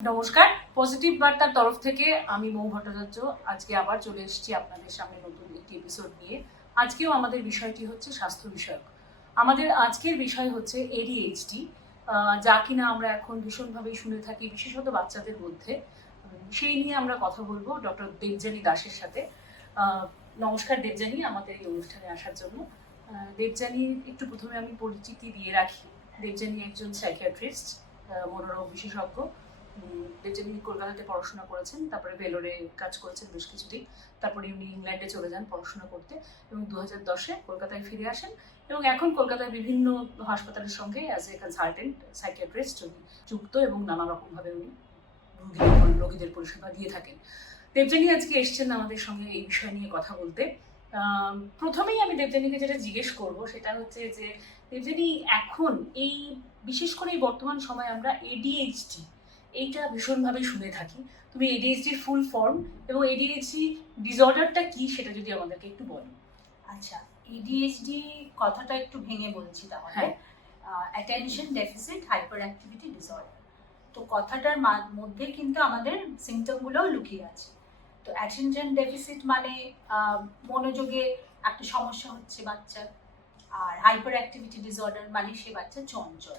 নমস্কার। পজিটিভ বার্তার তরফ থেকে আমি মৌ ভট্টাচার্য। আজকে আবার চলে এসেছি আপনাদের সামনে নতুন একটি এপিসোড নিয়ে। আজকেও আমাদের বিষয়টি হচ্ছে স্বাস্থ্য বিষয়ক। আমাদের আজকের বিষয় হচ্ছে এডিএইচডি যা কিনা আমরা এখন ভীষণভাবেই শুনে থাকি বিশেষত বাচ্চাদের মধ্যে। সেই নিয়ে আমরা কথা বলব ডক্টর দেবজানী দাসের সাথে। নমস্কার দেবজানী আমাদের এই অনুষ্ঠানে আসার জন্য। আহ, দেবজানীর একটু প্রথমে আমি পরিচিতি দিয়ে রাখি। দেবজানী একজন সাইকিয়াট্রিস্ট মনোরোগ বিশেষজ্ঞ। দেবযানী কলকাতাতে পড়াশোনা করেছেন, তারপরে ভেলোরে কাজ করেছেন বেশ কিছুদিন, তারপরে উনি ইংল্যান্ডে চলে যান পড়াশোনা করতে এবং দু হাজার দশে কলকাতায় ফিরে আসেন এবং এখন কলকাতায় বিভিন্ন হাসপাতালের সঙ্গে অ্যাজ এ কনসালটেন্ট সাইকিয়াট্রিস্ট যুক্ত এবং নানা রকমভাবে উনি রোগী রোগীদের পরিষেবা দিয়ে থাকেন। দেবযানী আজকে এসছেন আমাদের সঙ্গে এই বিষয় নিয়ে কথা বলতে। প্রথমেই আমি দেবযানীকে যেটা জিজ্ঞেস করব, সেটা হচ্ছে যে দেবযানী এখন এই, বিশেষ করে এই বর্তমান সময়ে আমরা এডিএইচডি এইটা ভীষণভাবে শুনে থাকি। তুমি এডিএইচডির ফুল ফর্ম এবং এডিএইচডি ডিসঅর্ডারটা কি সেটা যদি আমাদেরকে একটু বলো। আচ্ছা এডিএইচডি কথাটা একটু ভেঙে বলছি তাহলে। হ্যাঁ। Attention deficit hyper activity disorder তো কথাটার মধ্যে কিন্তু আমাদের সিমটমগুলোও লুকিয়ে আছে। তো অ্যাটেনশন ডেফিসিট মানে মনোযোগে একটা সমস্যা হচ্ছে বাচ্চার। আর হাইপার অ্যাক্টিভিটি ডিসঅর্ডার মানে সে বাচ্চা চঞ্চল।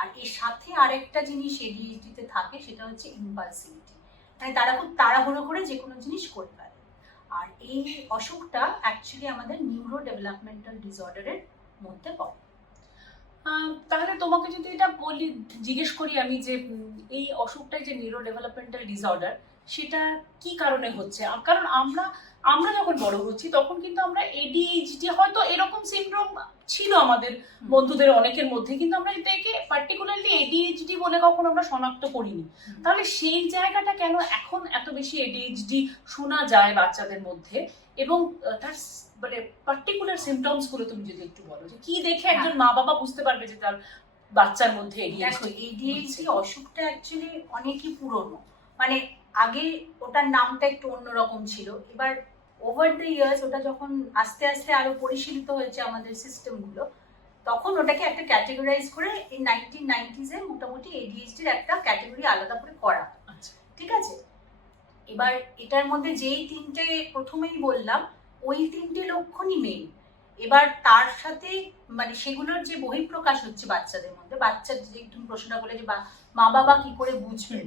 আর এর সাথে আরেকটা জিনিস এডিএইচডিতে থাকে, সেটা হচ্ছে ইম্পালসিভিটি মানে তারা খুব তাড়াহুড়ো করে যে কোনো জিনিস করে ফেলে। আর এই অসুখটা অ্যাকচুয়ালি আমাদের নিউরো ডেভেলপমেন্টাল ডিসঅর্ডারের মধ্যে পড়ে। তাহলে তোমাকে যদি এটা বলি, জিজ্ঞেস করি আমি যে এই অসুখটাই যে নিউরো ডেভেলপমেন্টাল ডিসঅর্ডার সেটা কি কারণে হচ্ছে? কারণ আমরা আমরা যখন বড় হচ্ছি তখন কিন্তু আমরা এডিএইচডি হয়তো এরকম সিনড্রোম ছিল আমাদের বন্ধুদের অনেকের মধ্যে কিন্তু আমরা এটাকে পার্টিকুলারলি এডিএইচডি বলে কখনো আমরা শনাক্ত করিনি। তাহলে সেই জায়গাটা কেন এখন এত বেশি এডিএইচডি শোনা যায় বাচ্চাদের মধ্যে? এবং তার মানে পার্টিকুলার সিমটমসগুলো তুমি যদি একটু বলো যে কি দেখে একজন মা বাবা বুঝতে পারবে যে তার বাচ্চার মধ্যে এডিএইচডি অসুখটা অ্যাকচুয়ালি অনেকই পুরনো। মানে আগে ওটার নামটা একটু অন্যরকম ছিল। এবার ওভার দ্য ইয়ার্স ওটা যখন আস্তে আস্তে আরও পরিশীলিত হয়েছে আমাদের সিস্টেমগুলো তখন ওটাকে একটা ক্যাটেগরাইজ করে এই নাইনটিন নাইনটিজে মোটামুটি এডিএইচডির একটা ক্যাটেগরি আলাদা করে করা। আচ্ছা। ঠিক আছে? এবার এটার মধ্যে যেই তিনটে প্রথমেই বললাম ওই তিনটে লক্ষণই মেন এবার তার সাথে মানে সেগুলোর যে বহিঃপ্রকাশ হচ্ছে বাচ্চাদের মধ্যে বাচ্চার যে তুমি প্রশ্নটা বলে যে বা- মা বাবা কি করে বুঝবেন?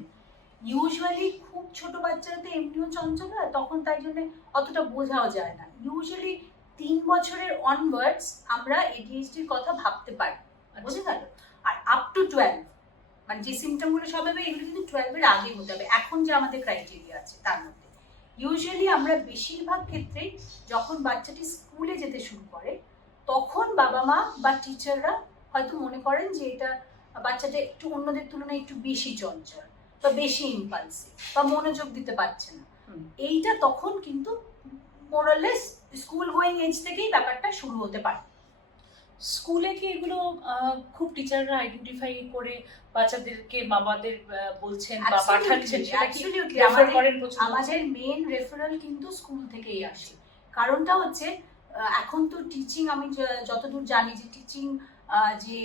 ইউজুয়ালি খুব ছোট বাচ্চারা তো এমনিও চঞ্চল হয় তখন তাই জন্য অতটা বোঝাও যায় না। ইউজুয়ালি তিন বছরের অনওয়ার্ডস আমরা এডিএইচডির কথা ভাবতে পারি। বুঝে গেল? আর আপ টু টুয়েলভ মানে যে সিমটমগুলো সব হবে এগুলো কিন্তু টুয়েলভের আগে হতে হবে। এখন যে আমাদের ক্রাইটেরিয়া আছে তার মধ্যে। ইউজুয়ালি আমরা বেশিরভাগ ক্ষেত্রেই যখন বাচ্চাটি স্কুলে যেতে শুরু করে তখন বাবা মা বা টিচাররা হয়তো মনে করেন যে এটা বাচ্চাটা একটু অন্যদের তুলনায় একটু বেশি চঞ্চল। বা বেশি ইম্পালসিভ বা মনোযোগ দিতে পারছে না। এইটা তখন কিন্তু মোরালেস স্কুল গোয়িং এজ থেকেই ব্যাপারটা শুরু হতে পারে। স্কুলে কি এগুলো খুব টিচাররা আইডেন্টিফাই করে বাচ্চাদেরকে বাবাদের বলছেন বা পাঠাচ্ছেন আমাদের- মেন রেফারেল কিন্তু স্কুল থেকেই আসে। কারণটা হচ্ছে এখন তো টিচিং আমি যতদূর জানি যে টিচিং যে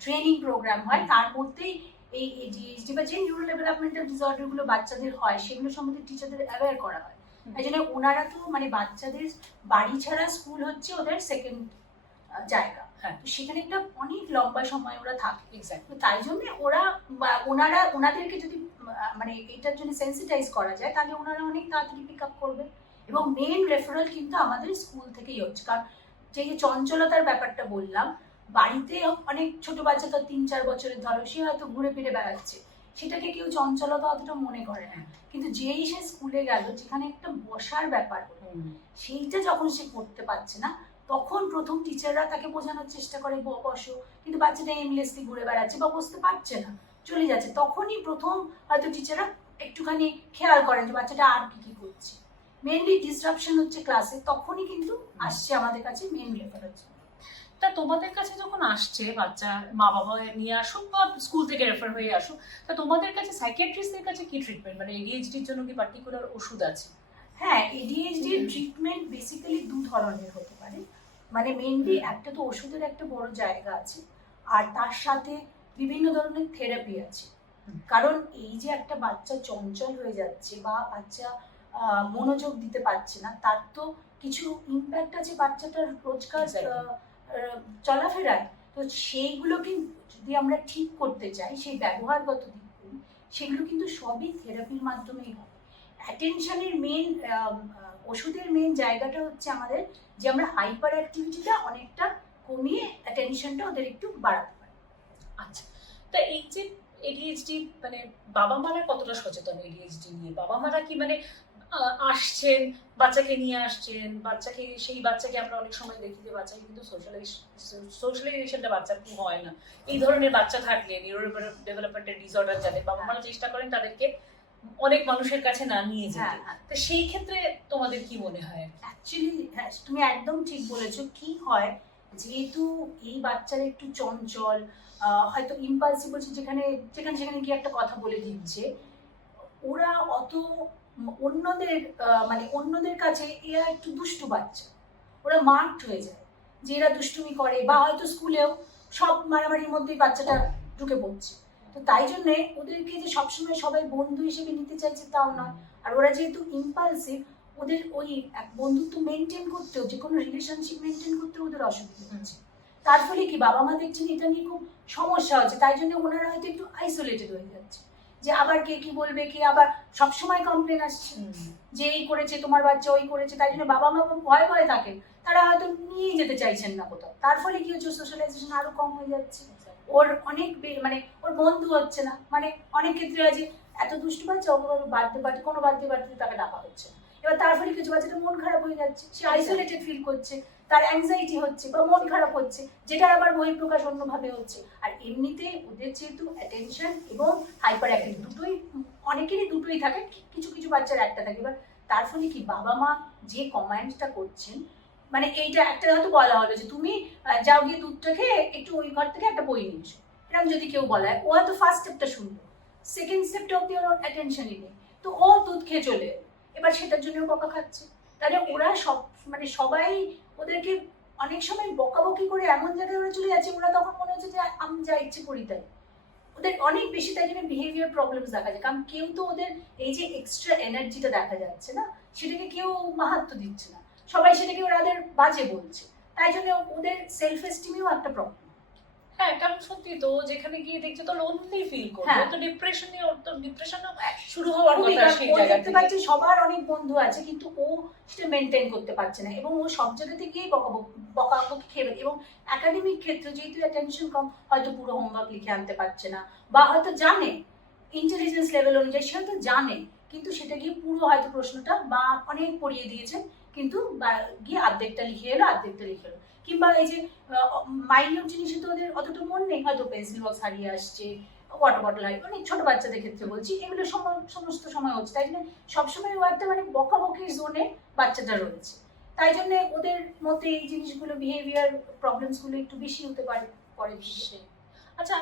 ট্রেনিং প্রোগ্রাম হয় তার মধ্যেই এই এডিএইচডি বা যে নিউরো ডেভেলপমেন্টাল ডিসঅর্ডারগুলো বাচ্চাদের হয় সেগুলো সম্বন্ধে টিচারদের অ্যাওয়্যার করা হয়। তাই জন্য ওনারা তো মানে বাচ্চাদের বাড়ি ছাড়া স্কুল হচ্ছে ওদের সেকেন্ড জায়গা। হ্যাঁ। তো সেখানে একটা অনেক লম্বা সময় ওরা থাকে। এক্স্যাক্ট তাই জন্য ওরা ওনারা ওনাদেরকে যদি মানে এটার জন্য সেন্সিটাইজ করা যায় তাহলে ওনারা অনেক তাড়াতাড়ি পিক আপ করবে। এবং মেন রেফারেল কিন্তু আমাদের স্কুল থেকেই হচ্ছে। কারণ যে চঞ্চলতার ব্যাপারটা বললাম বাড়িতে অনেক ছোট বাচ্চা তো তিন চার বছরের ধরো সে হয়তো ঘুরে ফিরে বেড়াচ্ছে। সেটাকে কেউ চঞ্চলতা অতটা মনে করে না। কিন্তু যেই সে স্কুলে গেল যেখানে একটা বসার ব্যাপার সেইটা যখন সে করতে পারছে না তখন প্রথম টিচাররা তাকে বোঝানোর চেষ্টা করে "ব- বসো। কিন্তু বাচ্চাটা এমলেসলি ঘুরে বেড়াচ্ছে বা বসতে পারছে না চলে যাচ্ছে। তখনই প্রথম হয়তো টিচাররা একটুখানি খেয়াল করেন যে বাচ্চাটা আর কি কি করছে। মেনলি ডিসরাপশন হচ্ছে ক্লাসে তখনই কিন্তু আসছে আমাদের কাছে মেন রেফারেন্স তা তোমাদের কাছে যখন আসছে বাচ্চা মা বাবা নিয়ে আসুক বা স্কুল থেকে রেফার হয়ে আসুক তা তোমাদের কাছে সাইকিয়াট্রিস্টদের কাছে কি ট্রিটমেন্ট মানে এডিএইচডির জন্য কি পার্টিকুলার ওষুধ আছে? হ্যাঁ এডিএইচডি ট্রিটমেন্ট বেসিক্যালি দু ধরনের হতে পারে। মানে মেনলি একটা তো ওষুধের একটা বড় জায়গা আছে আর তার সাথে বিভিন্ন ধরনের থেরাপি আছে। কারণ এই যে একটা বাচ্চা চঞ্চল হয়ে যাচ্ছে বা বাচ্চা মনোযোগ দিতে পারছে না তার তো কিছু ইম্প্যাক্ট আছে বাচ্চাটার রোজকার চলাফেরায়, তো সেইগুলোকে যদি আমরা ঠিক করতে চাই, সেই ব্যবহারগত দিকগুলো, সেগুলো কিন্তু সবই থেরাপির মাধ্যমেই হবে অ্যাটেনশনের মেন ওষুধের মেন জায়গাটা হচ্ছে আমাদের যে আমরা হাইপার অ্যাক্টিভিটিটা অনেকটা কমিয়ে অ্যাটেনশনটা ওদের একটু বাড়াতে পারি। আচ্ছা তা এই যে এডিএইচডি মানে বাবা মারা কতটা সচেতন এডিএইচডি নিয়ে? বাবা মারা কি মানে আসছেন বাচ্চাকে নিয়ে আসছেন বাচ্চাকে সেই বাচ্চাকে আমরা অনেক সময় দেখি যে বাচ্চাকে কিন্তু সোশ্যালাইজ সোশ্যালাইজেশনটা বাচ্চার খুব হয় না। এই ধরনের বাচ্চা থাকলে নিউরো ডেভেলপমেন্টের ডিসঅর্ডার যাদের বাবা মারা চেষ্টা করেন তাদেরকে অনেক মানুষের কাছে না নিয়ে যেতে। হ্যাঁ তো সেই ক্ষেত্রে তোমাদের কি মনে হয়? অ্যাকচুয়ালি হ্যাঁ তুমি একদম ঠিক বলেছ। কি হয় যেহেতু এই বাচ্চারা একটু চঞ্চল হয়তো ইম্পালসিভ হচ্ছে যেখানে যেখানে সেখানে গিয়ে একটা কথা বলে দিচ্ছে ওরা অত অন্যদের মানে অন্যদের কাছে এরা একটু দুষ্টু বাচ্চা। ওরা মার্কড হয়ে যায় যে এরা দুষ্টুমি করে বা হয়তো স্কুলেও সব মারামারির মধ্যেই বাচ্চাটা ঢুকে পড়ছে। তো তাই জন্যে ওদেরকে যে সবসময় সবাই বন্ধু হিসেবে নিতে চাইছে তাও নয়। আর ওরা যেহেতু ইম্পালসিভ ওদের ওই এক বন্ধুত্ব মেনটেন করতেও যে কোনো রিলেশনশিপ মেনটেন করতেও ওদের অসুবিধা হচ্ছে। তার ফলে কি বাবা মা দেখছেন এটা নিয়ে খুব সমস্যা হচ্ছে তাই জন্য ওনারা হয়তো একটু আইসোলেটেড হয়ে যাচ্ছে। যে আবার কে কি বলবে কে আবার সবসময় কমপ্লেন আসছে। যে এই করেছে তোমার বাচ্চা ওই করেছে তাই জন্য বাবা মা ভয় ভয়ে থাকেন তারা হয়তো নিয়ে যেতে চাইছেন না কোথাও। তার ফলে কি হচ্ছে সোশ্যালাইজেশন আরও কম হয়ে যাচ্ছে। ওর অনেক মানে ওর বন্ধু হচ্ছে না। মানে অনেক ক্ষেত্রে আছে এত দুষ্টু বাচ্চা ওকে বাড়তে বাড়তে কোনো বাড়তে বাড়তে তাকে ডাকা হচ্ছে না। এবার তার ফলে কিছু বাচ্চাটা মন খারাপ হয়ে যাচ্ছে সে আইসোলেটেড ফিল করছে তার অ্যাংজাইটি হচ্ছে বা মন খারাপ হচ্ছে যেটা আবার বহিঃপ্রকাশ অন্যভাবে হচ্ছে। আর এমনিতে ওদের যেহেতু অ্যাটেনশন এবং হাইপার অ্যাক্টিভ দুটোই অনেকেরই দুটোই থাকে কিছু কিছু বাচ্চার একটা থাকে। এবার তার ফলে কি বাবা মা যে কমান্ডটা করছেন মানে এইটা একটা হয়তো বলা হলো যে তুমি যাও গিয়ে দুধটাকে একটু ওই ঘর থেকে একটা বই নিয়ে এসো এরকম যদি কেউ বলায় ও হয়তো ফার্স্ট স্টেপটা শুনলো। সেকেন্ড স্টেপটা অব্দি ওর অ্যাটেনশনই নেই। তো ও দুধ খেয়ে চলে এলো। এবার সেটার জন্য বকা খাচ্ছে। তাহলে ওরা সব মানে সবাই ওদেরকে অনেক সময় বকাবকি করে এমন জায়গায় ওরা চলে যাচ্ছে, ওরা তখন মনে হচ্ছে যে আমি যা ইচ্ছে করি তাই। ওদের অনেক বেশি তাই জন্য বিহেভিয়ার প্রবলেমস দেখা যায়, কারণ কেউ তো ওদের এই যে এক্সট্রা এনার্জিটা দেখা যাচ্ছে না, সেটাকে কেউ মাহাত্ম দিচ্ছে না। সবাই সেটাকে ওদের বাজে বলছে। তাই জন্য ওদের সেলফ এস্টিমেও একটা প্রবলেম হ্যাঁ কারণ সত্যি তো যেখানে গিয়ে দেখছে তো লোনলি ফিল করবে। হ্যাঁ। তো ডিপ্রেশনে ওর তো ডিপ্রেশনও শুরু হওয়ার কথা সেই ও জায়গা থেকে। পাচ্ছে সবার অনেক বন্ধু আছে কিন্তু ও সেটা মেনটেন করতে পারছে না। এবং ও সব জায়গাতে গিয়েই বকাবকি বকাবকি খেয়ে এবং একাডেমিক ক্ষেত্রে যেহেতু অ্যাটেনশন কম হয়তো পুরো হোমওয়ার্ক লিখে আনতে পারছে না। বা হয়তো জানে ইন্টেলিজেন্স লেভেল অনুযায়ী সে হয়তো জানে কিন্তু সেটা গিয়ে পুরো হয়তো প্রশ্নটা বা অনেক পড়িয়ে দিয়েছেন কিন্তু গিয়ে অর্ধেকটা লিখে এলো অর্ধেকটা লিখে এলো। কিংবা এই যে মাইনিউট জিনিসে তো ওদের অতটা মন নেই হয়তো পেন্সিল বক্স হারিয়ে আসছে ওয়াটার বটল হারিয়ে মানে ছোট বাচ্চাদের ক্ষেত্রে বলছি, এগুলো সমস্ত সময় হচ্ছে, তাই জন্য সবসময় ও একটা মানে বকাবকি জোনে বাচ্চাটা রয়েছে তাই জন্য ওদের মধ্যে এই জিনিসগুলো বিহেভিয়ার প্রবলেমসগুলো একটু বেশি হতে পারে, পরে সে। আচ্ছা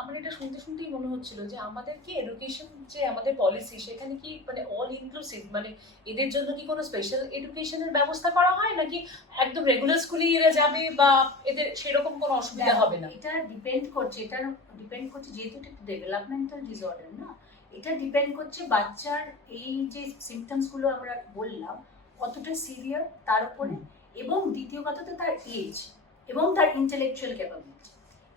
আমার এটা শুনতে শুনতেই মনে হচ্ছিল যে আমাদের কি এডুকেশন যে আমাদের পলিসি সেখানে কি মানে অল ইনক্লুসিভ মানে এদের জন্য কি কোনো স্পেশাল এডুকেশনের ব্যবস্থা করা হয় নাকি একদম রেগুলার স্কুলে এরা যাবে বা এদের সেরকম কোনো অসুবিধা হবে না? এটা ডিপেন্ড করছে এটা ডিপেন্ড করছে যেহেতু এটা ডেভেলপমেন্টাল ডিসঅর্ডার না? এটা ডিপেন্ড করছে বাচ্চার এই যে সিমটমসগুলো আমরা বললাম কতটা সিভিয়ার তার উপরে এবং দ্বিতীয় কথা তো তার এজ এবং তার ইন্টেলেকচুয়াল ক্যাপাবিলিটি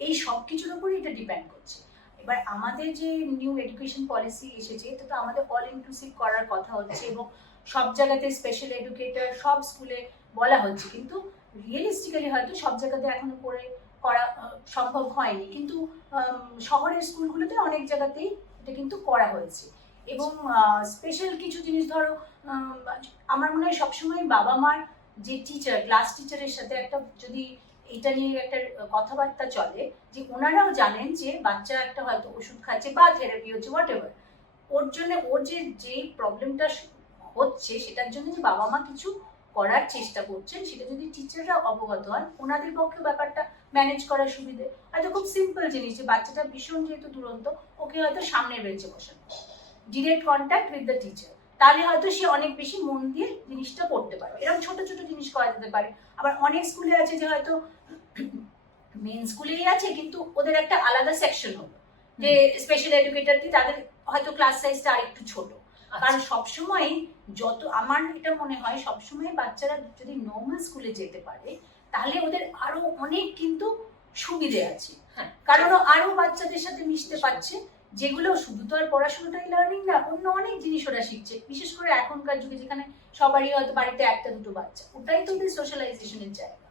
এই সব কিছুর উপরে এটা ডিপেন্ড করছে। এবার আমাদের যে নিউ এডুকেশন পলিসি এসেছে এটা তো আমাদের অল ইনক্লুসিভ করার কথা হচ্ছে এবং সব জায়গাতে স্পেশাল এডুকেটর সব স্কুলে বলা হচ্ছে। কিন্তু রিয়েলিস্টিক্যালি হয়তো সব জায়গাতে এখনও করে করা সম্ভব হয়নি। কিন্তু শহরের স্কুলগুলোতে অনেক জায়গাতেই এটা কিন্তু করা হয়েছে। এবং স্পেশাল কিছু জিনিস ধরো আমার মনে হয় সবসময় বাবা মার যে টিচার ক্লাস টিচারের সাথে একটা যদি এটা নিয়ে একটা কথাবার্তা চলে যে ওনারাও জানেন যে বাচ্চা একটা হয়তো ওষুধ খাচ্ছে বা থেরাপি হচ্ছে হোয়াট এভার ওর জন্য ওর যে যেই প্রবলেমটা হচ্ছে সেটার জন্য যে বাবা মা কিছু করার চেষ্টা করছেন, সেটা যদি টিচাররা অবগত হন, ওনাদের পক্ষে ব্যাপারটা ম্যানেজ করার সুবিধে। হয়তো খুব সিম্পল জিনিস যে বাচ্চাটা ভীষণ যেহেতু দুরন্ত, ওকে হয়তো সামনে বেঞ্চে বসানো। Direct contact with the teacher তাহলে হয়তো সে অনেক বেশি মন দিয়ে জিনিসটা পড়তে পারে। এরকম ছোট ছোট জিনিস করা যেতে পারে। আবার অনেক স্কুলে আছে যে হয়তো মেন স্কুলেই আছে কিন্তু ওদের একটা আলাদা সেকশন হলো। যে স্পেশাল এডুকেটর কি তাদের হয়তো ক্লাস সাইজটা আরেকটু ছোট। কারণ আচ্ছা, সবসময় যত আমার এটা মনে হয় সবসময় বাচ্চারা যদি নর্মাল স্কুলে যেতে পারে তাহলে ওদের আরও অনেক কিন্তু সুবিধে আছে। হ্যাঁ, কারণ আরও বাচ্চাদের সাথে মিশতে পারছে। যেগুলো শুধু তো আর পড়াশোনাটাই লার্নিং না অন্য অনেক জিনিস ওরা শিখছে। বিশেষ করে এখনকার যুগে যেখানে সবারই হয়তো বাড়িতে একটা দুটো বাচ্চা ওটাই তো ওদের সোশ্যালাইজেশনের জায়গা।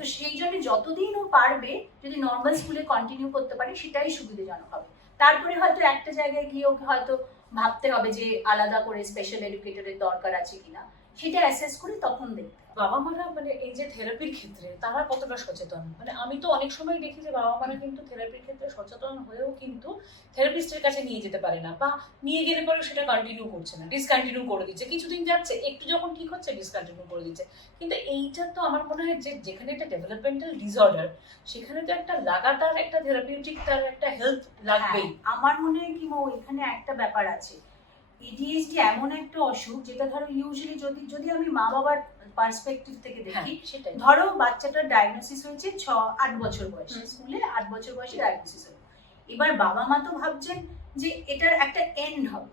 তো সেই জন্য যতদিন ও পারবে যদি নর্মাল স্কুলে কন্টিনিউ করতে পারে সেটাই সুবিধাজনক হবে। তারপরে হয়তো একটা জায়গায় গিয়ে ওকে হয়তো ভাবতে হবে যে আলাদা করে স্পেশাল এডুকেটরের দরকার আছে কিনা। সেটা অ্যাসেস করে তখন দেখতে। বাবা মারা মানে এই যে থেরাপির ক্ষেত্রে তারা কতটা সচেতন? মানে আমি তো অনেক সময় দেখি যে বাবা মারা কিন্তু থেরাপির ক্ষেত্রে সচেতন হয়েও কিন্তু থেরাপিস্টের কাছে নিয়ে যেতে পারে না বা নিয়ে গেলে পরে সেটা কন্টিনিউ করছে না ডিসকন্টিনিউ করে দিচ্ছে। কিছুদিন যাচ্ছে একটু যখন ঠিক হচ্ছে ডিসকন্টিনিউ করে দিচ্ছে। কিন্তু এইটা তো আমার মনে হয় যে যেখানে একটা ডেভেলপমেন্টাল ডিসঅর্ডার সেখানে তো একটা লাগাতার একটা থেরাপিউটিক তার একটা হেল্প লাগবেই। হ্যাঁ, আমার মনে হয় কি এখানে একটা ব্যাপার আছে। এডিএইচডি এমন একটা অসুখ যেটা ধরো ইউজুয়ালি যদি যদি আমি মা বাবার পার্সপেক্টিভ থেকে হ্যাঁ দেখি ধরো বাচ্চাটার ডায়াগনোসিস হয়েছে ছ আট বছর বয়সে স্কুলে আট বছর বয়সে ডায়াগনোসিস হলো। এবার বাবা মা তো ভাবছেন যে এটার একটা এন্ড হবে।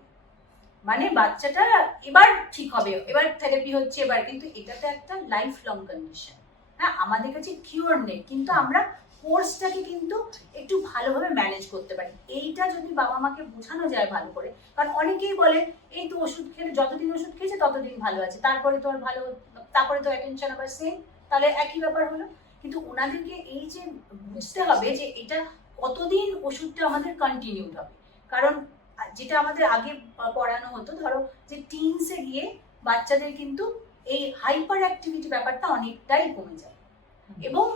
মানে বাচ্চাটা এবার ঠিক হবে এবার থেরাপি হচ্ছে এবার কিন্তু এটা তো একটা লাইফ লং কন্ডিশন হ্যাঁ আমাদের কাছে কিওর নেই কিন্তু আমরা কোর্সটাকে কিন্তু একটু ভালোভাবে ম্যানেজ করতে পারি। এইটা যদি বাবা মাকে বোঝানো যায় ভালো করে কারণ অনেকেই বলে এই তো ওষুধ খেলে যতদিন ওষুধ খেয়েছে ততদিন ভালো আছে। তারপরে তো আর ভালো তারপরে তো অ্যাটেনশন আবার সেম তাহলে একই ব্যাপার হলো। কিন্তু ওনাদেরকে এই যে বুঝতে হবে যে এটা কতদিন ওষুধটা আমাদের কন্টিনিউড হবে। কারণ যেটা আমাদের আগে পড়ানো হতো ধরো যে টিনসে গিয়ে বাচ্চাদের কিন্তু এই হাইপার অ্যাক্টিভিটি ব্যাপারটা অনেকটাই কমে যায়। এবং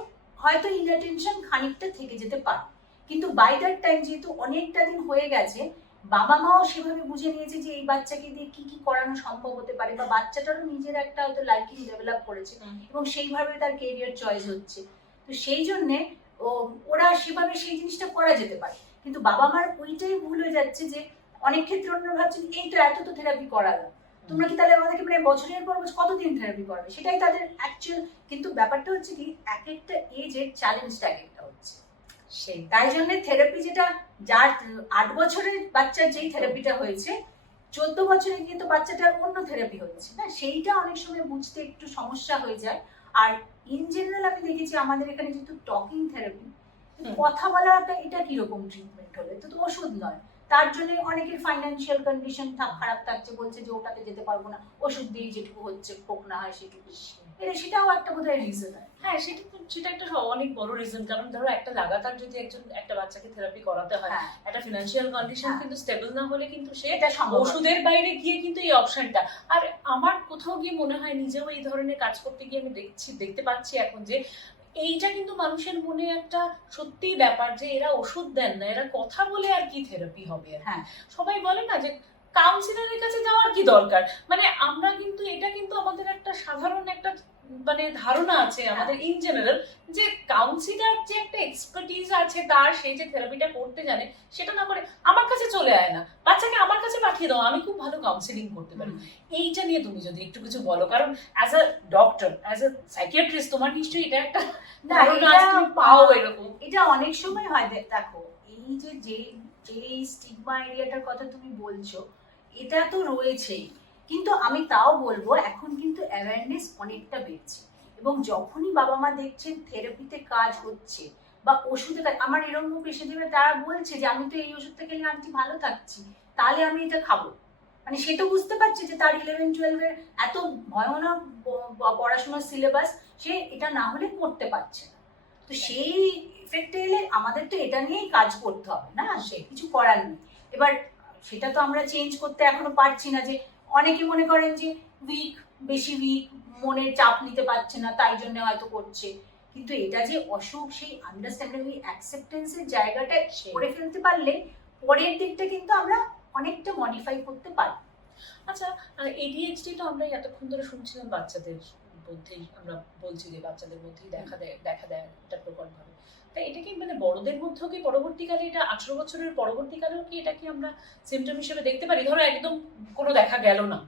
হয়তো ইনঅ্যাটেনশন খানিকটা থেকে যেতে পারে। কিন্তু বাই দ্যাট টাইম যেহেতু অনেকটা দিন হয়ে গেছে বাবা মাও সেভাবে বুঝে নিয়েছে যে এই বাচ্চাকে দিয়ে কি কি করানো সম্ভব হতে পারে বা বাচ্চাটারও নিজের একটা হয়তো লাইকিং ডেভেলপ করেছে। এবং সেইভাবে তার কেরিয়ার চয়েস হচ্ছে। তো সেই জন্যে ও ওরা সেভাবে সেই জিনিসটা করা যেতে পারে। কিন্তু বাবা মার ওইটাই ভুল হয়ে যাচ্ছে যে অনেক ক্ষেত্রে অন্যরা ভাবছেন এই তো এত তো থেরাপি করালো। তোমরা কি তাহলে আমাদেরকে মানে বছরের পর বছর কতদিন থেরাপি করবে? সেটাই তাদের অ্যাকচুয়াল কিন্তু ব্যাপারটা হচ্ছে কি এক একটা এজের চ্যালেঞ্জটা এক একটা হচ্ছে। সেই তাই জন্য থেরাপি যেটা যার আট বছরের বাচ্চার যেই থেরাপিটা হয়েছে চোদ্দ বছরে কিন্তু বাচ্চাটার অন্য থেরাপি হচ্ছে। না সেইটা অনেক সময় বুঝতে একটু সমস্যা হয়ে যায়। আর ইন জেনারেল আমি দেখেছি আমাদের এখানে যেহেতু টকিং থেরাপি কথা বলাটা এটা কীরকম ট্রিটমেন্ট হলে? তো তো ওষুধ নয়। তার জন্য অনেকের ফাইন্যান্সিয়াল কন্ডিশন খারাপ থাকছে বলছে যে ওটাতে যেতে পারব না ওষুধ দিয়ে যেটুকু হচ্ছে হোক না হয় সেটুকু এটা সেটাও একটা বোধহয় রিজন হয়। সেটা সেটা একটা অনেক বড় রিজন কারণ ধরো একটা লাগাতার যদি একজন একটা বাচ্চাকে থেরাপি করাতে হয় হ্যাঁ। একটা ফিনান্সিয়াল কন্ডিশন। কিন্তু স্টেবল না হলে কিন্তু সে ওষুধের বাইরে গিয়ে কিন্তু এই অপশনটা আর আমার কোথাও গিয়ে মনে হয় নিজেও এই ধরনের কাজ করতে গিয়ে আমি দেখছি দেখতে পাচ্ছি এখন যে এইটা কিন্তু মানুষের মনে একটা সত্যি ব্যাপার যে এরা ওষুধ দেন না এরা কথা বলে আর কি থেরাপি হবে হ্যাঁ। সবাই বলে না যে কাউন্সিলারের কাছে যাওয়ার কি দরকার মানে আমরা কিন্তু এটা কিন্তু আমাদের একটা সাধারণ একটা মানে ধারণা আছে আমাদের ইন জেনারেল যে কাউন্সিলার যে একটা এক্সপার্টিজ আছে তার সেই যে থেরাপিটা করতে জানে সেটা না করে আমার কাছে চলে আয় না। বাচ্চাকে আমার কাছে পাঠিয়ে দাও আমি খুব ভালো কাউন্সিলিং করতে পারি। এইটা নিয়ে তুমি যদি একটু কিছু বলো কারণ as a doctor as a psychiatrist তোমার নিশ্চয়ই এটা একটা পাও এরকম। এটা অনেক সময় হয় দেখ- দেখো এই যে যে যে স্টিগমা এরিয়াটার কথা তুমি বলছো এটা তো রয়েছেই। কিন্তু আমি তাও বলব, এখন কিন্তু অ্যাওয়ারনেস অনেকটা বেড়েছে। এবং যখনই বাবা মা দেখছেন থেরাপিতে কাজ হচ্ছে বা ওষুধে আমার এরকম পেশেন্ট তারা বলছে যে, আমি তো এই ওষুধটা খেলে আন্টি ভালো থাকছি, তাহলে আমি এটা খাব। মানে সে তো বুঝতে পারছে যে তার ইলেভেন টুয়েলভের এত ভয়ানক পড়াশোনার সিলেবাস সে এটা না হলে করতে পারছে না। তো সেই এফেক্টে এলে আমাদের তো এটা নিয়েই কাজ করতে হবে, না? সে কিছু করার নেই। এবার সেটা তো আমরা চেঞ্জ করতে এখনও পারছি না যে অনেকে মনে করেন যে উইক বেশি উইক মনের চাপ নিতে পারছে না তাই জন্য হয়তো করছে। কিন্তু এটা যে অসুখ সেই আন্ডারস্ট্যান্ডিং ওই অ্যাকসেপ্টেন্সের জায়গাটা করে ফেলতে পারলে পরের দিকটা কিন্তু আমরা অনেকটা মডিফাই করতে পারি আচ্ছা এডিএইচডি তো আমরা এতক্ষণ ধরে শুনছিলাম বাচ্চাদের মধ্যেই আমরা বলছি যে বাচ্চাদের মধ্যেই দেখা দেয় দেখা দেয় এটা প্রকটভাবে তাই এটা কি মানে বড়দের মধ্যেও কি পরবর্তীকালে এটা আঠারো বছরের পরবর্তীকালেও কি এটা কি আমরা সিমটম হিসেবে দেখতে পারি? ধরো একদম কোনো দেখা গেল না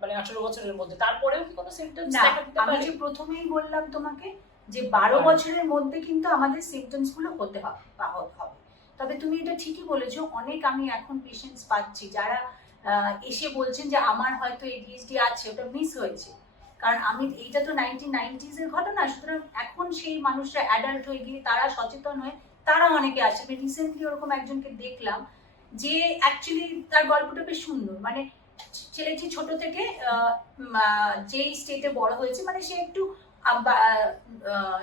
মানে আঠারো বছরের মধ্যে। তারপরেও কি কোনো সিমটমস দেখা দিতে পারে? যে প্রথমেই বললাম তোমাকে যে বারো হ্যাঁ। বছরের মধ্যে কিন্তু আমাদের সিমটমসগুলো হতে হবে বা হবে। তবে তুমি এটা ঠিকই বলেছ অনেক আমি এখন পেশেন্টস পাচ্ছি যারা আহ, এসে বলছেন যে আমার হয়তো এডিএসডি আছে ওটা মিস হয়েছে। কারণ আমি এইটা তো নাইনটিন নাইনটিজ এর ঘটনা সুতরাং এখন সেই মানুষরা অ্যাডাল্ট হয়ে গিয়ে তারা সচেতন হয়ে তারা অনেকে আসে। আমি রিসেন্টলি ওরকম একজনকে দেখলাম যে অ্যাকচুয়ালি তার গল্পটা বেশ সুন্দর। মানে ছেলেটি ছোট থেকে যেই স্টেটে বড় হয়েছে মানে সে একটু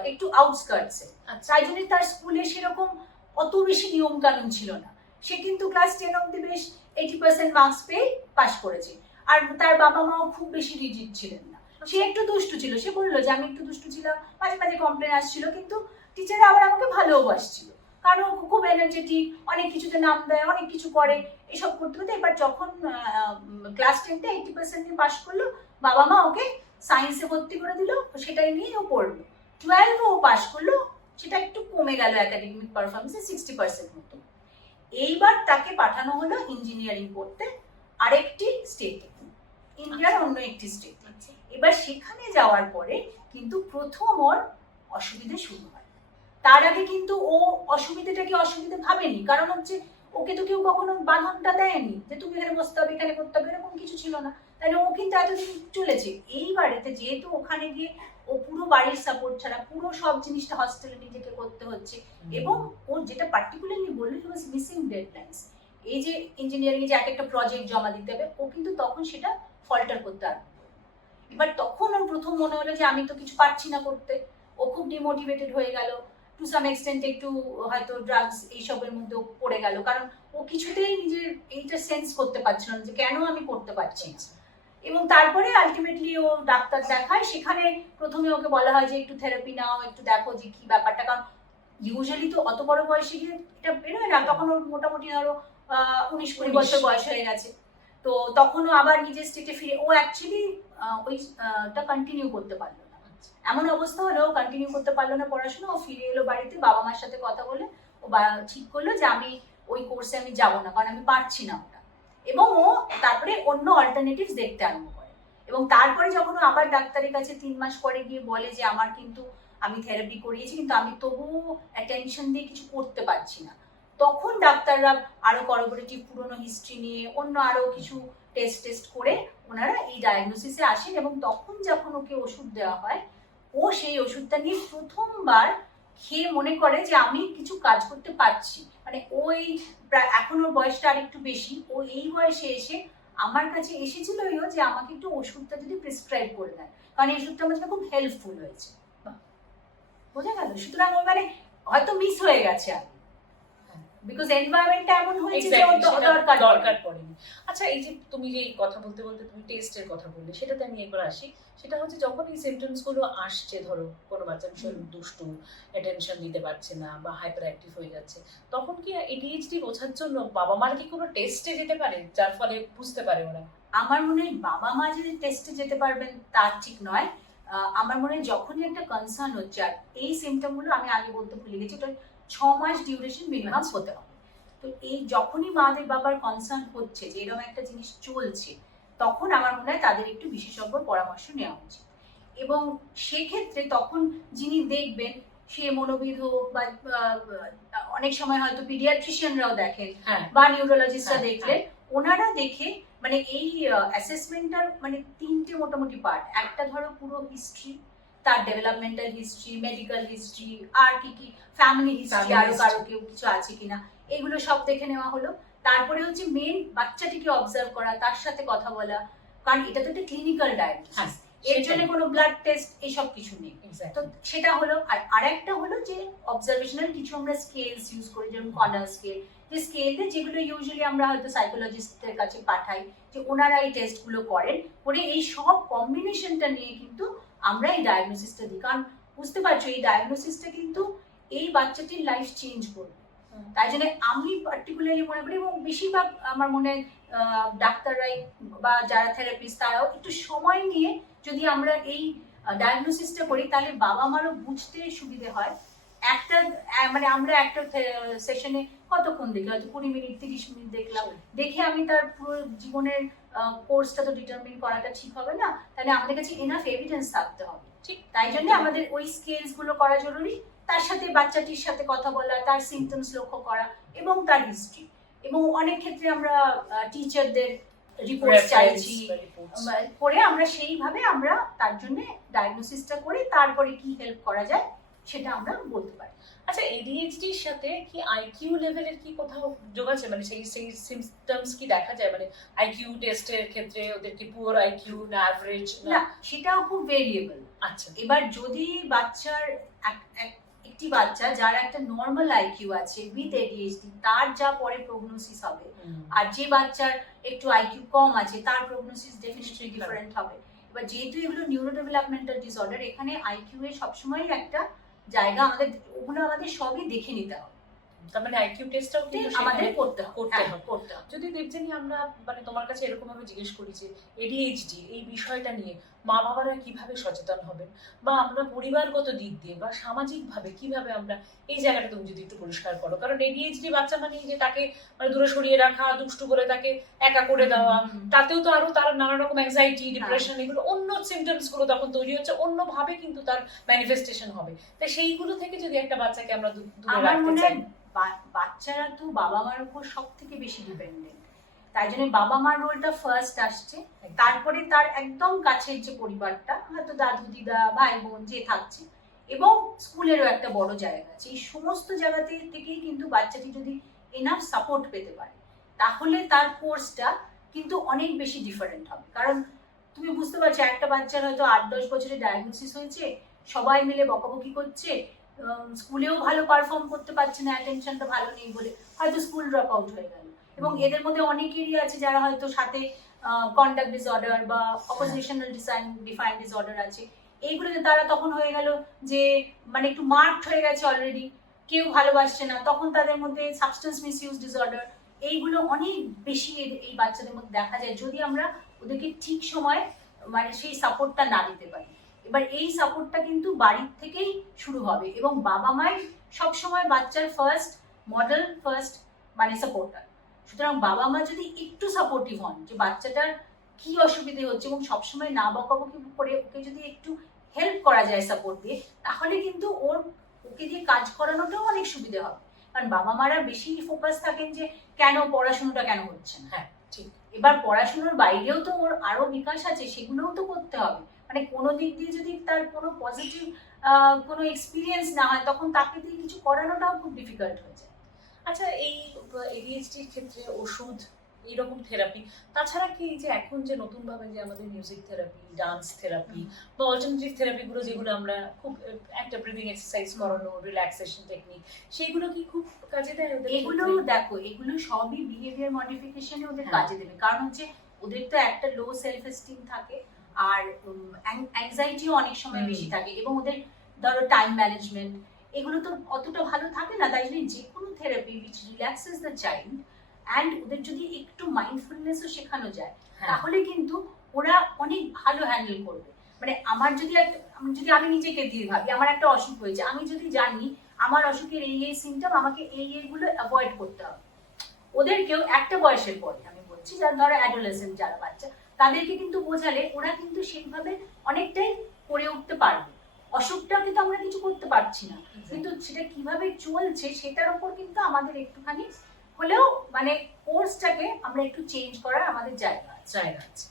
একটু আউটস্কার্টসে তাই জন্য তার স্কুলে সেরকম অত বেশি নিয়ম কানুন ছিল না। সে কিন্তু ক্লাস টেন অব্দি বেশ এইটি পার্সেন্ট মার্কস পেয়ে পাশ করেছে। আর তার বাবা মাও খুব বেশি রিজিট ছিলেন না। সে একটু দুষ্টু ছিল। সে বলল যে আমি একটু দুষ্টু ছিলাম। মাঝে মাঝে কমপ্লেন আসছিল কিন্তু টিচার আবার আমাকে ভালোবাসছিল কারণ ও খুব এনার্জেটিক অনেক কিছুতে নাম দেয় অনেক কিছু করে। এসব করতে করতে এবার যখন ক্লাস টেনতে এইটি পার্সেন্ট নিয়ে পাশ করল বাবা মা ওকে সায়েন্সে ভর্তি করে দিল। সেটাই নিয়ে ও পড়ল। টুয়েলভ ও পাশ করল সেটা একটু কমে গেল একাডেমিক পারফরমেন্সে সিক্সটি পার্সেন্ট মতো। এইবার তাকে পাঠানো হলো ইঞ্জিনিয়ারিং পড়তে আরেকটি স্টেটে ইন্ডিয়ার অন্য একটি স্টেট আচ্ছা এবার সেখানে যাওয়ার পরে কিন্তু প্রথম ওর অসুবিধে শুরু হয়। তার আগে কিন্তু ও অসুবিধাটাকে অসুবিধা ভাবেনি? কারণ হচ্ছে ওকে তো কেউ কখনো বাঁধনটা দেয়নি যে তুমি এখানে বসতে হবে এখানে করতে হবে এরকম কিছু ছিল না। তাহলে ও কিন্তু এতদিন চলেছে। এই বাড়িতে যেহেতু ওখানে গিয়ে ও পুরো বাড়ির সাপোর্ট ছাড়া পুরো সব জিনিসটা হস্টেলে নিজেকে করতে হচ্ছে এবং ও যেটা পার্টিকুলারলি বলল হি ওয়াজ মিসিং ডেডলাইন্স এই যে ইঞ্জিনিয়ারিং যে এক একটা প্রজেক্ট জমা দিতে হবে ও কিন্তু তখন সেটা ফল্টার করতে। এবার তখন ওর প্রথম মনে হলো যে আমি তো কিছু পারছি না করতে। ও খুব ডিমোটিভেটেড হয়ে গেল। টু সাম এক্সটেন্ট একটু হয়তো ড্রাগস এইসবের মধ্যে পড়ে গেল। কারণ ও কিছুতেই নিজের এইটা সেন্স করতে পারছিল না যে কেন আমি করতে পারছি এবং তারপরে আলটিমেটলি ও ডাক্তার দেখায়। সেখানে প্রথমে ওকে বলা হয় যে একটু থেরাপি নাও একটু দেখো যে কি ব্যাপারটা। কারণ ইউজুয়ালি তো অত বড় বয়সে গিয়ে এটা বেরোয় না। তখন ওর মোটামুটি ধরো উনিশ কুড়ি বছর বয়স হয়ে গেছে। তো তখনও আবার নিজের স্টেটে ফিরে ও অ্যাকচুয়ালি ওইটা কন্টিনিউ করতে পারল না। এমন অবস্থা হলো কন্টিনিউ করতে পারল না পড়াশোনা, ও ফিরে এলো বাড়িতে, বাবা মার সাথে কথা বলে, ও ঠিক করল যে আমি ওই কোর্সে আমি যাব না, কারণ আমি পারছি না ওটা এবং ও তারপরে অন্য অল্টারনেটিভস দেখতে আরম্ভ করে এবং তারপরে যখন ও আবার ডাক্তারের কাছে তিন মাস পরে গিয়ে বলে যে আমার কিন্তু আমি থেরাপি করিয়েছি, কিন্তু আমি তবুও অ্যাটেনশন দিয়ে কিছু করতে পারছি না, তখন ডাক্তাররা আরও করোবোরেটিভ পুরনো হিস্ট্রি নিয়ে, অন্য আরও কিছু টেস্ট টেস্ট করে ওনারা এই ডায়াগনোসিসে আসেন এবং তখন যখন ওকে ওষুধ দেওয়া হয়, ও সেই ওষুধটা নিয়ে প্রথমবার খেয়ে মনে করে যে আমি কিছু কাজ করতে পারছি। মানে ওই প্রায় এখন ওর বয়সটা আর একটু বেশি, ও এই বয়সে এসে আমার কাছে এসেছিল যে আমাকে একটু ওষুধটা যদি প্রেসক্রাইব করে দেয়। কারণ এই ওষুধটা আমার খুব হেল্পফুল হয়েছে। বোঝা গেল? সুতরাং ওই মানে হয়তো মিস হয়ে গেছে আর বিকজ এনভায়রনমেন্টটা এমন হয়েছে যে দরকার দরকার পড়েনি। আচ্ছা এই যে তুমি যে কথা বলতে বলতে তুমি টেস্টের কথা বললে সেটাতে আমি একবার আসি। সেটা হচ্ছে যখন এই সিমটমসগুলো আসছে ধরো কোনো বাচ্চা ভীষণ দুষ্টু অ্যাটেনশন দিতে পারছে না বা হাইপার অ্যাক্টিভ হয়ে যাচ্ছে তখন কি এডিএইচডি বোঝার জন্য বাবা মার কি কোনো টেস্টে যেতে পারে? যার ফলে বুঝতে পারে ওরা। আমার মনে হয় বাবা মা যদি টেস্টে যেতে পারবেন তা ঠিক নয়। আমার মনে হয় যখনই একটা কনসার্ন হচ্ছে আর এই সিমটমগুলো আমি আগে বলতে ভুলে গেছি ওটা ছ মাস ডিউরেশন মিনিমাম। হতে হবে। তো এই যখনই মাদের বাবার কনসার্ন হচ্ছে যে এরকম একটা জিনিস চলছে তখন আমার মনে হয় তাদের একটু বিশেষজ্ঞ পরামর্শ নেওয়া উচিত। এবং সেক্ষেত্রে তখন যিনি দেখবেন সে মনোবিদ হোক বা অনেক সময় হয়তো পিডিয়াট্রিশিয়ানরাও দেখেন হ্যাঁ। বা নিউরোলজিস্টরা হ্যাঁ, দেখলে ওনারা দেখে মানে এই অ্যাসেসমেন্টটার মানে তিনটে মোটামুটি পার্ট একটা ধরো পুরো হিস্ট্রি তার ডেভেলপমেন্টাল হিস্ট্রি মেডিকেল হিস্ট্রি আর কি কি ফ্যামিলি হিস্ট্রি আরও কারও কেউ কিছু আছে কিনা এগুলো সব দেখে নেওয়া হলো। তারপরে হচ্ছে মেন বাচ্চাটিকে অবজার্ভ করা তার সাথে কথা বলা কারণ এটা তো একটা ক্লিনিক্যাল ডায়াগনোসিস এর জন্য কোনো ব্লাড টেস্ট এসব কিছু নেই। তো সেটা হলো আর আরেকটা হলো যে অবজারভেশনাল কিছু আমরা স্কেলস ইউজ করি যেমন কর্নার স্কেল যে স্কেলে যেগুলো ইউজুয়ালি আমরা হয়তো সাইকোলজিস্টের কাছে পাঠাই যে ওনারা এই টেস্টগুলো করেন করে এই সব কম্বিনেশনটা নিয়ে কিন্তু আমরা এই ডায়াগনোসিসটা দিই। কারণ বুঝতে পারছ এই ডায়াগনোসিসটা কিন্তু এই বাচ্চাটির লাইফ চেঞ্জ করবে। তাই জন্য আমি পার্টিকুলারলি মনে করি এবং বেশিরভাগ আমার মনে ডাক্তাররাই বা যারা থেরাপিস্ট তারাও একটু সময় নিয়ে যদি আমরা এই ডায়াগনোসিসটা করি তাহলে বাবা মারও বুঝতে সুবিধে হয়। একটা মানে আমরা একটা সেশনে কতক্ষণ দেখি হয়তো কুড়ি মিনিট তিরিশ মিনিট দেখলাম। দেখে আমি তার পুরো জীবনের কোর্সটা তো ডিটারমিন করাটা ঠিক হবে না। তাহলে আমাদের কাছে এনাফ এভিডেন্স থাকতে হবে। ঠিক। তাই জন্য আমাদের ওই স্কেলসগুলো করা জরুরি। তার সাথে বাচ্চাটির সাথে কথা বলা তার সিমটমস লক্ষ্য করা এবং তার হিস্ট্রি এবং অনেক ক্ষেত্রে আমরা টিচারদের রিপোর্ট চাইছি। করে আমরা সেইভাবে আমরা তার জন্য ডায়াগনোসিসটা করে তারপরে কি হেল্প করা যায় সেটা আমরা বলতে পারি। আচ্ছা এডিএইচডির সাথে কি আইকিউ লেভেলের কি কোথাও যোগ আছে? মানে সেই সেই সিমটমস কি দেখা যায়? মানে আইকিউ টেস্টের ক্ষেত্রে ওদের কি পুয়ার আইকিউ না অ্যাভারেজ না? সেটাও খুব ভেরিয়েবল আচ্ছা। এবার যদি বাচ্চার এক- এক- একটি বাচ্চা যার একটা নর্মাল আইকিউ আছে উইথ এডিএইচডি তার যা পরে প্রগনোসিস হবে আর যে বাচ্চার একটু আইকিউ কম আছে তার প্রগনোসিস ডেফিনেটলি ডিফারেন্ট হবে। এবার যেহেতু এগুলো নিউরো ডেভেলপমেন্টাল ডিসঅর্ডার এখানে আইকিউ এর সবসময় একটা জায়গা আমাদের ওগুলো আমাদের সবই দেখে নিতে হবে। তার মানে আইকিউ টেস্টটাও কিন্তু আমাদের করতে হবে। করতে হ্যাঁ, হবে। করতে হবে। যদি দেবজানি আমরা মানে তোমার কাছে এরকম ভাবে জিজ্ঞেস করি যে এডিএইচডি এই বিষয়টা নিয়ে মা বাবারা কীভাবে সচেতন হবেন? বা আমরা পরিবারগত দিক দিয়ে বা সামাজিক ভাবে কীভাবে আমরা এই জায়গাটা তুমি যদি একটু পরিষ্কার করো? কারণ এডিএইচডি বাচ্চা মানে যে তাকে মানে দূরে সরিয়ে রাখা দুষ্টু করে তাকে একা করে দেওয়া। তাতেও তো আরও তার নানা রকম অ্যাংজাইটি। ডিপ্রেশন এগুলো অন্য সিমটমসগুলো তখন তৈরি হচ্ছে অন্যভাবে কিন্তু তার ম্যানিফেস্টেশন হবে। তাই সেইগুলো থেকে যদি একটা বাচ্চাকে আমরা দূরে রাখতে চাই। বাচ্চারা তো বাবা মার উপর সব থেকে বেশি ডিপেন্ডেন্ট তাই জন্য বাবা মার রোলটা ফার্স্ট আসছে। তারপরে তার একদম কাছের যে পরিবারটা হয়তো দাদু দিদা ভাই বোন যে থাকছে এবং স্কুলেরও একটা বড় জায়গা আছে। এই সমস্ত জায়গাতে থেকেই কিন্তু বাচ্চাটি যদি এনাফ সাপোর্ট পেতে পারে তাহলে তার কোর্সটা কিন্তু অনেক বেশি ডিফারেন্ট হবে। কারণ তুমি বুঝতে পারছ একটা বাচ্চার হয়তো আট দশ বছরের ডায়াগনোসিস হয়েছে সবাই মিলে বকাবকি করছে স্কুলেও ভালো পারফর্ম করতে পারছে না অ্যাটেনশনটা ভালো নেই বলে হয়তো স্কুল ড্রপ আউট হয়ে গেল। এবং এদের মধ্যে অনেকেরই আছে যারা হয়তো সাথে কন্ডাক্ট ডিসঅর্ডার বা অপোজিশনাল ডিসাইন ডিফাইন ডিসঅর্ডার আছে। এইগুলোতে তারা তখন হয়ে গেল যে মানে একটু মার্কড হয়ে গেছে অলরেডি কেউ ভালোবাসছে না, তখন তাদের মধ্যে সাবস্টেন্স মিসইউজ ডিসঅর্ডার এইগুলো অনেক বেশি এই বাচ্চাদের মধ্যে দেখা যায়, যদি আমরা ওদেরকে ঠিক সময় মানে সেই সাপোর্টটা না দিতে পারি। এবার এই সাপোর্টটা কিন্তু বাড়ির থেকেই শুরু হবে এবং বাবা মাই সবসময় বাচ্চার ফার্স্ট মডেল ফার্স্ট মানে সাপোর্টার সুতরাং বাবা মা যদি একটু সাপোর্টিভ হন যে বাচ্চাটার কি অসুবিধে হচ্ছে এবং সবসময় না বকাবকি করে ওকে যদি একটু হেল্প করা যায় সাপোর্ট দিয়ে তাহলে কিন্তু ওর ওকে দিয়ে কাজ করানোটাও অনেক সুবিধে হবে। কারণ বাবা মারা বেশি ফোকাস থাকেন যে কেন পড়াশোনাটা কেন হচ্ছে না। হ্যাঁ ঠিক। এবার পড়াশোনার বাইরেও তো ওর আরও বিকাশ আছে সেগুলোও তো করতে হবে। মানে কোনো দিক দিয়ে যদি তার কোনো পজিটিভ কোনো এক্সপিরিয়েন্স না হয় তখন তাকে দিয়ে কিছু করানোটাও খুব ডিফিকাল্ট হয়ে যায়। আচ্ছা এই এডিএইচডির ক্ষেত্রে ওষুধ এরকম থেরাপি তাছাড়া কি যে এখন যে নতুন ভাবে যে আমাদের মিউজিক থেরাপি ডান্স থেরাপি বা অল্টারনেটিভ থেরাপিগুলো যেগুলো আমরা খুব একটা ব্রিদিং এক্সারসাইজ করানো রিল্যাক্সেশন টেকনিক সেইগুলো কি খুব কাজে দেয় এগুলো দেখো এগুলো সবই বিহেভিয়ার মডিফিকেশনে ওদের হ্যাঁ। কাজে দেবে। কারণ হচ্ছে ওদের তো একটা লো সেলফ এস্টিম থাকে আর অ্যাংজাইটিও অনেক সময় বেশি থাকে এবং ওদের ধরো টাইম ম্যানেজমেন্ট এগুলো তো অতটা ভালো থাকে না তাই জন্য যে কোনো therapy which relaxes the child and ওদের যদি একটু মাইন্ডফুলনেসও শেখানো যায় হ্যাঁ। তাহলে কিন্তু ওরা অনেক ভালো হ্যান্ডেল করবে। মানে আমার যদি যদি আমি নিজেকে দিয়ে ভাবি আমার একটা অসুখ হয়েছে আমি যদি জানি আমার অসুখের এই এই সিমটম আমাকে এই এইগুলো অ্যাভয়েড করতে হবে। ওদেরকেও একটা বয়সের পরে আমি বলছি যারা ধরো অ্যাডোলেসেন্ট যারা বাচ্চা তাদেরকে কিন্তু বোঝালে ওরা কিন্তু সেইভাবে অনেকটাই করে উঠতে পারবে। অসুখটা কিন্তু আমরা কিছু করতে পারছি না। কিন্তু সেটা কীভাবে চলছে সেটার উপর কিন্তু আমাদের একটুখানি হলেও মানে কোর্সটাকে আমরা একটু চেঞ্জ করার আমাদের জায়গা জায়গা আছে।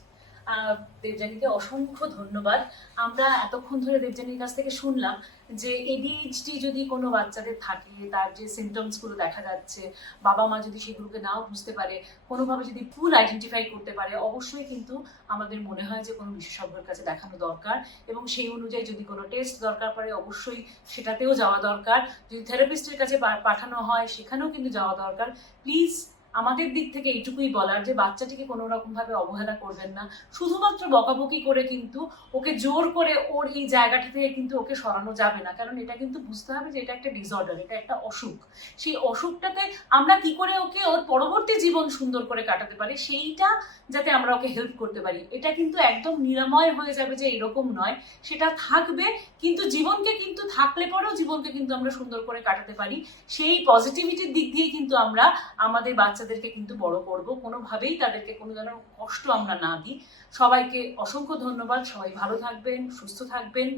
আহ, দেবযানীকে অসংখ্য ধন্যবাদ। আমরা এতক্ষণ ধরে দেবযানীর কাছ থেকে শুনলাম যে এডিএইচডি যদি কোনো বাচ্চাদের থাকে, তার যে সিমটমসগুলো দেখা যাচ্ছে, বাবা মা যদি সেগুলোকে নাও বুঝতে পারে, কোনোভাবে যদি ভুল আইডেন্টিফাই করতে পারে, অবশ্যই কিন্তু আমাদের মনে হয় যে কোনো বিশেষজ্ঞের কাছে দেখানো দরকার এবং সেই অনুযায়ী যদি কোনো টেস্ট দরকার পড়ে, অবশ্যই সেটাতেও যাওয়া দরকার। যদি থেরাপিস্টের কাছে পাঠানো হয়, সেখানেও কিন্তু যাওয়া দরকার। প্লিজ আমাদের দিক থেকে এইটুকুই বলার যে বাচ্চাটিকে কোনো রকম ভাবে অবহেলা করবেন না। শুধুমাত্র বকাবকি করে কিন্তু ওকে জোর করে ওর এই জায়গাটা থেকে কিন্তু ওকে সরানো যাবে না। কারণ এটা কিন্তু বুঝতে হবে যে এটা একটা ডিসঅর্ডার এটা একটা অসুখ। সেই অসুখটাতে আমরা কি করে ওকে ওর পরবর্তী জীবন সুন্দর করে কাটাতে পারি, সেইটা যাতে আমরা ওকে হেল্প করতে পারি। এটা কিন্তু একদম নিরাময় হয়ে যাবে যে এরকম নয়। সেটা থাকবে, কিন্তু জীবনকে কিন্তু থাকলে পরেও জীবনকে কিন্তু আমরা সুন্দর করে কাটাতে পারি। সেই পজিটিভিটির দিক দিয়ে কিন্তু আমরা আমাদের বাচ্চাদেরকে কিন্তু বড় করব। কোনোভাবেই তাদেরকে কোনো যেন কষ্ট আমরা না দিই। সবাইকে অসংখ্য ধন্যবাদ। সবাই ভালো থাকবেন, সুস্থ থাকবেন।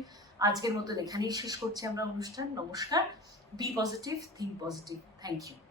আজকের মতন এখানেই শেষ করছি আমরা অনুষ্ঠান। নমস্কার। Be positive think positive thank you